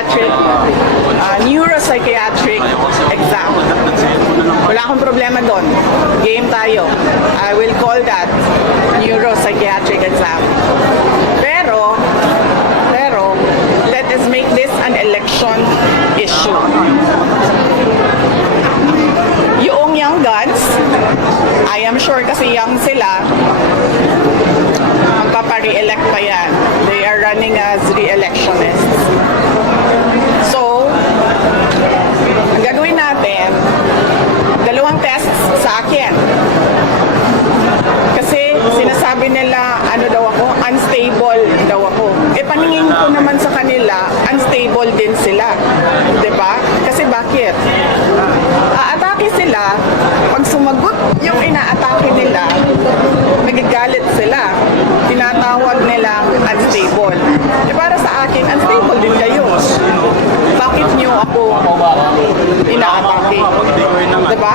psychiatric, neuropsychiatric exam. Wala akong problema doon. Game tayo. I will call that neuropsychiatric exam. Pero, let us make this an election issue. Yung young guns, I am sure kasi young sila, magpapa-re-elect pa yan. They are running as re-electionists. So, ang gagawin natin, dalawang tests sa akin. Kasi sinasabi nila, ano daw ako, unstable daw ako. Eh paningin ko naman sa kanila, unstable din sila. 'Di ba? Kasi bakit? Aatake sila, pag sumagot yung inaatake nila, nagagalit sila. Tinatawag nila unstable. Eh para sa akin, unstable din kayo. Bakit niyo ako inaatake? 'Di ba?